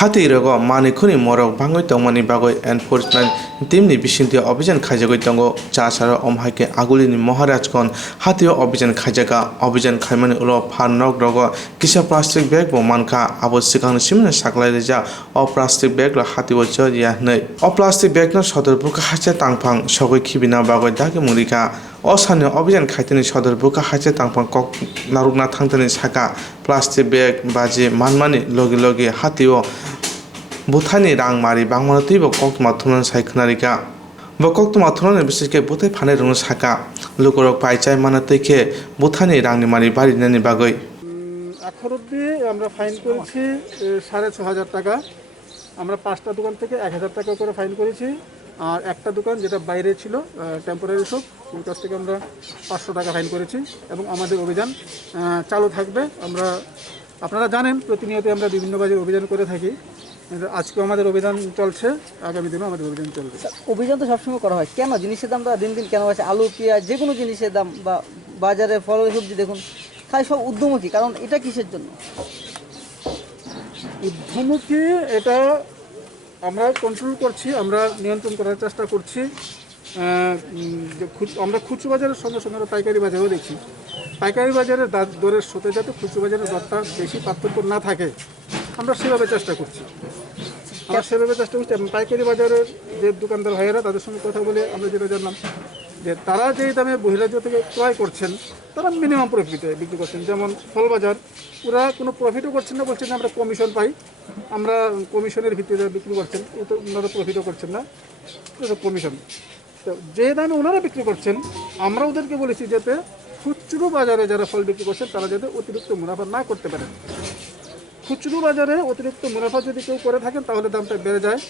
হাতি রগ মানিখুনি মরক ভাঙই তংমানি বাগৈ এনফোর্সমেন্ট টিमनि बिसिंथि अभियान खाइजागै दंगो चासार अमहायके आगुलिनि महाराजगण हातियो अभियान खाइजागा अभियान खाइमानि उलो फानक रग किसा प्लास्टिक बैग बो मानखा आबो सिगांनि सिमने साकलाय रेजा अ प्लास्टिक बैग ल हातियो जरिया नै अ प्लास्टिक बैग न सदर बुका हाचे तांफां सगै खिबिना बागै दागे मुरिका असानि अभियान खाइतनि सदर बुका हाचे तांफां कक नारुगना थांतनि साका प्लास्टिक बैग बाजी मानमानि लगे लगे हातियो बुथानि रां मारि बांमानो तैबो कक माथुमन साइखनारिका बकक माथुमन बिसेसके बुथाइ फाने रंग साका लोकरक पाइचाइ मानो तैखे बुथानि रांनि मारि बारिनानि बागै এখন অবধি আমরা ফাইন করেছি ৬,৫০০ টাকা। আমরা ৫টা দোকান থেকে ১,০০০ টাকা করে ফাইন করেছি। আর একটা দোকান যেটা বাইরে ছিল টেম্পোরারি শপ, ওর কাছ থেকে আমরা ৫০০ টাকা ফাইন করেছি এবং আমাদের অভিযান চালু থাকবে। আপনারা জানেন প্রতিনিয়ত আমরা বিভিন্ন বাজারে অভিযান করে থাকি। আজকেও আমাদের অভিযান চলছে, আগামী দিনেও আমাদের অভিযান চলবে। অভিযান তো সবসময় করা হয়, কেন জিনিসের দামটা দিন দিন কেন আছে? আলু পেঁয়াজ যে কোনো জিনিসের দাম বা বাজারে ফল সবজি দেখুন খাই সব ঊর্ধ্বমুখী, কারণ এটা কিসের জন্য ঊর্ধ্বমুখী? এটা আমরা কন্ট্রোল করছি, আমরা নিয়ন্ত্রণ করার চেষ্টা করছি। আমরা খুচরো বাজারের সঙ্গে সঙ্গে পাইকারি বাজারেও দেখি, পাইকারি বাজারের দরের সাথে যাতে খুচরো বাজারের দরটা বেশি পার্থক্য না থাকে আমরা সেভাবে চেষ্টা করছি। এবং পাইকারি বাজারের যে দোকানদার ভাইয়েরা তাদের সঙ্গে কথা বলে আমরা যেটা জানলাম যে তারা যেই দামে বহিরাজ্য থেকে ক্রয় করছেন তারা মিনিমাম প্রফিটে বিক্রি করছেন। যেমন ফল বাজার, ওরা কোনো প্রফিটও করছেন না, বলছেন না আমরা কমিশন পাই, আমরা কমিশনের ভিত্তিতে বিক্রি করছেন, ওনারা প্রফিটও করছেন না, কমিশন। তো যে দামে ওনারা বিক্রি করছেন আমরা ওদেরকে বলেছি যাতে খুচরো বাজারে যারা ফল বিক্রি করছেন তারা যাতে অতিরিক্ত মুনাফা না করতে পারেন। খুচরো বাজারে অতিরিক্ত মুনাফা যদি কেউ করে থাকেন তাহলে দামটা বেড়ে যায়,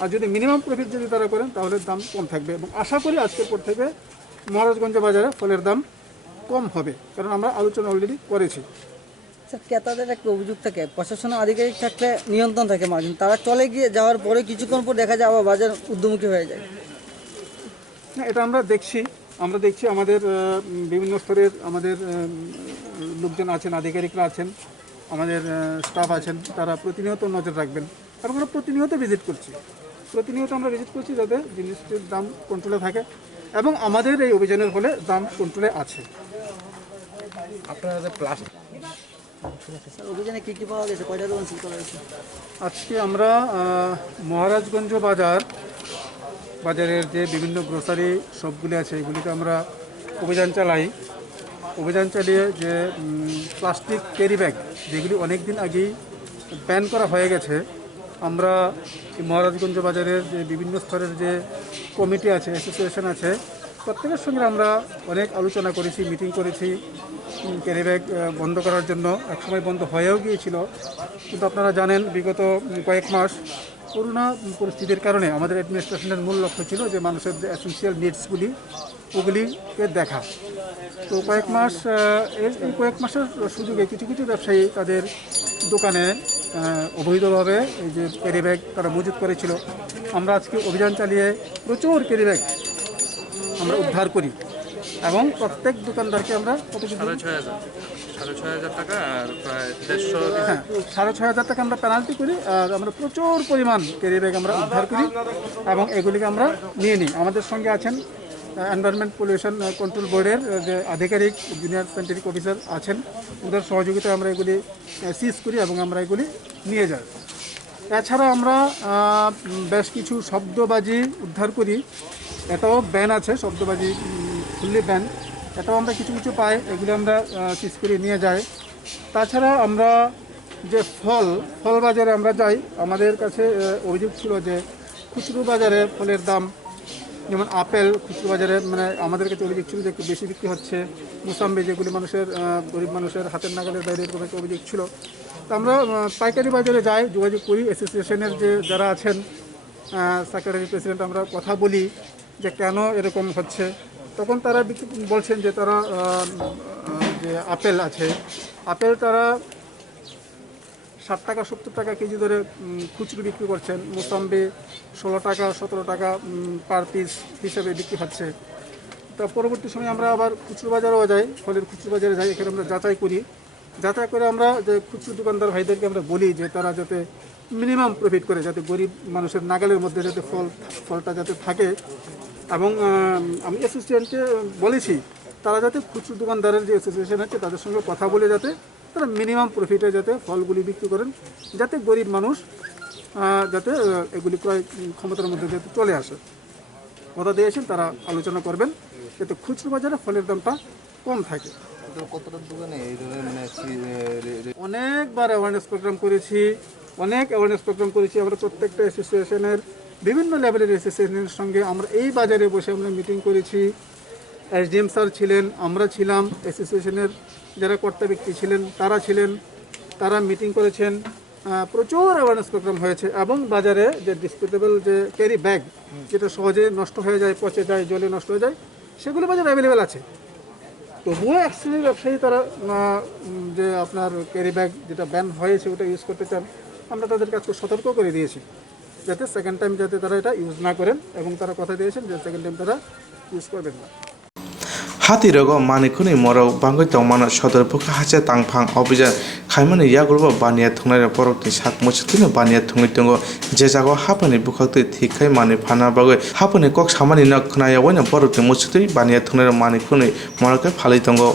আর যদি মিনিমাম প্রফিট যদি তারা করেন তাহলে দাম কম থাকবে। এবং আশা করি আজকের পর থেকে মহারাজগঞ্জ বাজারে ফলের দাম কম হবে, কারণ আমরা আলোচনা অলরেডি করেছি। ক্রেতাদের একটা অভিযোগ থাকে, প্রশাসনের আধিকারিক থাকলে নিয়ন্ত্রণ থাকে মার্জিন, তারা চলে গিয়ে যাওয়ার পরে কিছুক্ষণ পর দেখা যায় আবার বাজার ঊর্ধ্বমুখী হয়ে যায়। এটা আমরা দেখছি আমাদের বিভিন্ন স্তরের আমাদের লোকজন আছেন, আধিকারিকরা আছেন, আমাদের স্টাফ আছেন, তারা প্রতিনিয়ত নজর রাখবেন এবং আমরা প্রতিনিয়ত ভিজিট করছি যাতে জিনিসটির দাম কন্ট্রোলে থাকে এবং আমাদের এই অভিযানের ফলে দাম কন্ট্রোলে আছে। অভিযানে কী কী পাওয়া গেছে, কয়টা দোকান সিল করা হয়েছে? আজকে আমরা মহারাজগঞ্জ বাজারের যে বিভিন্ন গ্রোসারি শপগুলি আছে এগুলিতে আমরা অভিযান চালিয়ে যে প্লাস্টিক ক্যারি ব্যাগ যেগুলি অনেক দিন আগেই ব্যান করা হয়ে গেছে, আমরা মহারাজগঞ্জ বাজারের যে বিভিন্ন স্তরের যে কমিটি আছে, অ্যাসোসিয়েশন আছে, প্রত্যেকের সঙ্গে আমরা অনেক আলোচনা করেছি, মিটিং করেছি ক্যারি ব্যাগ বন্ধ করার জন্য। একসময় বন্ধ হয়েও গিয়েছিল, কিন্তু আপনারা জানেন বিগত কয়েক মাস করোনা পরিস্থিতির কারণে আমাদের অ্যাডমিনিস্ট্রেশনের মূল লক্ষ্য ছিল যে মানুষের যে এসেন্সিয়াল নিডসগুলি ওগুলিকে দেখা। তো এই কয়েক মাসের সুযোগে কিছু কিছু ব্যবসায়ী তাদের দোকানে অবৈধভাবে এই যে ক্যারি ব্যাগ তারা মজুত করেছিল। আমরা আজকে অভিযান চালিয়ে প্রচুর ক্যারি ব্যাগ আমরা উদ্ধার করি এবং প্রত্যেক দোকানদারকে আমরা ৬,৫০০ টাকা আর প্রায় ৬,৫০০ টাকা আমরা পেনাল্টি করি, আর আমরা প্রচুর পরিমাণ ক্যারি ব্যাগ আমরা উদ্ধার করি এবং এগুলিকে আমরা নিয়ে নিই। আমাদের সঙ্গে আছেন এনভায়রনমেন্ট পলিউশন কন্ট্রোল বোর্ডের যে আধিকারিক, জুনিয়র সায়েন্টিফিক অফিসার আছেন, ওদের সহযোগিতায় আমরা এগুলি সিজ করি এবং আমরা এগুলি নিয়ে যাই। এছাড়া আমরা বেশ কিছু শব্দবাজি উদ্ধার করি, এটাও ব্যান আছে, শব্দবাজি ফুললি ব্যান, এটাও আমরা কিছু কিছু পাই, এগুলি আমরা সিজ করে নিয়ে যাই। তাছাড়া আমরা যে ফল বাজারে আমরা যাই, আমাদের কাছে অভিযোগ ছিল যে খুচরো বাজারে ফলের দাম, যেমন আপেল খুচরো বাজারে মানে আমাদের কাছে অভিযোগ ছিল যে একটু বেশি বিক্রি হচ্ছে, মুসাম্বি যেগুলি গরিব মানুষের হাতের নাগালের বাইরে এরকম একটা অভিযোগ ছিল। তো আমরা পাইকারি বাজারে যাই, যোগাযোগ করি, অ্যাসোসিয়েশনের যারা আছেন সেক্রেটারি প্রেসিডেন্ট, আমরা কথা বলি যে কেন এরকম হচ্ছে। তখন তারা বলছেন যে তারা যে আপেল তারা ৬০ টাকা ৭০ টাকা কেজি ধরে খুচরো বিক্রি করছেন, মোসাম্বি ১৬ টাকা ১৭ টাকা পার পিস হিসেবে বিক্রি হচ্ছে। তা পরবর্তী সময় আমরা আবার খুচরো বাজারেও যাই, ফলের খুচরো বাজারে যাই, এখানে আমরা যাচাই করে আমরা যে খুচরো দোকানদার ভাইদেরকে আমরা বলি যে তারা যাতে মিনিমাম প্রফিট করে, যাতে গরিব মানুষের নাগালের মধ্যে যাতে ফলটা যাতে থাকে। এবং আমি অ্যাসোসিয়েশনকে বলেছি তারা যাতে খুচরো দোকানদারের যে অ্যাসোসিয়েশন আছে তাদের সঙ্গে কথা বলে যাতে তারা মিনিমাম প্রফিটে যাতে ফলগুলি বিক্রি করেন, যাতে গরিব মানুষ যাতে এগুলি ক্রয় ক্ষমতার মধ্যে যাতে চলে আসে। কথা দিয়েছেন তারা আলোচনা করবেন যাতে খুচরো বাজারে ফলের দামটা কম থাকে। অনেকবার অ্যাওয়ারনেস প্রোগ্রাম করেছি, আমরা প্রত্যেকটা অ্যাসোসিয়েশনের বিভিন্ন লেভেলের অ্যাসোসিয়েশনের সঙ্গে আমরা এই বাজারে বসে আমরা মিটিং করেছি। এসডিএম স্যার ছিলেন, আমরা ছিলাম, অ্যাসোসিয়েশনের যারা কর্তা ব্যক্তি ছিলেন তারা মিটিং করেছেন, প্রচুর অ্যাওয়ারনেস প্রোগ্রাম হয়েছে। এবং বাজারে যে ডিসপোজেবল যে ক্যারি ব্যাগ যেটা সহজে নষ্ট হয়ে যায়, পচে যায়, জলে নষ্ট হয়ে যায়, সেগুলো বাজারে অ্যাভেলেবেল আছে। তবুও এক শ্রেণীর ব্যবসায়ী তারা যে আপনার ক্যারি ব্যাগ যেটা ব্যান হয়েছে ওটা ইউজ করতে চান, আমরা তাদেরকে আজকে সতর্ক করে দিয়েছি যাতে সেকেন্ড টাইম যাতে তারা এটা ইউজ না করেন, এবং তারা কথা দিয়েছেন যে সেকেন্ড টাইম তারা ইউজ করবেন না। হাতিরগো মানিকুনি মরক বাঙ্গই তংমানো সদর বুকা হাসে তাংফাং অভিযান খাইমানি ইয়াগুলবো বানিয়া থুংনাय বরকनि সাক মুছতিनो বানিয়া থুङै दंगो जे जागो हापानि बुखाक्ति थिखाय मानि फाना बागै हापानि कक सामानि न खनायावैनो बरकनि मुछुति बानिया थुङनाय मानिकुनि मरकै फालै दंगो।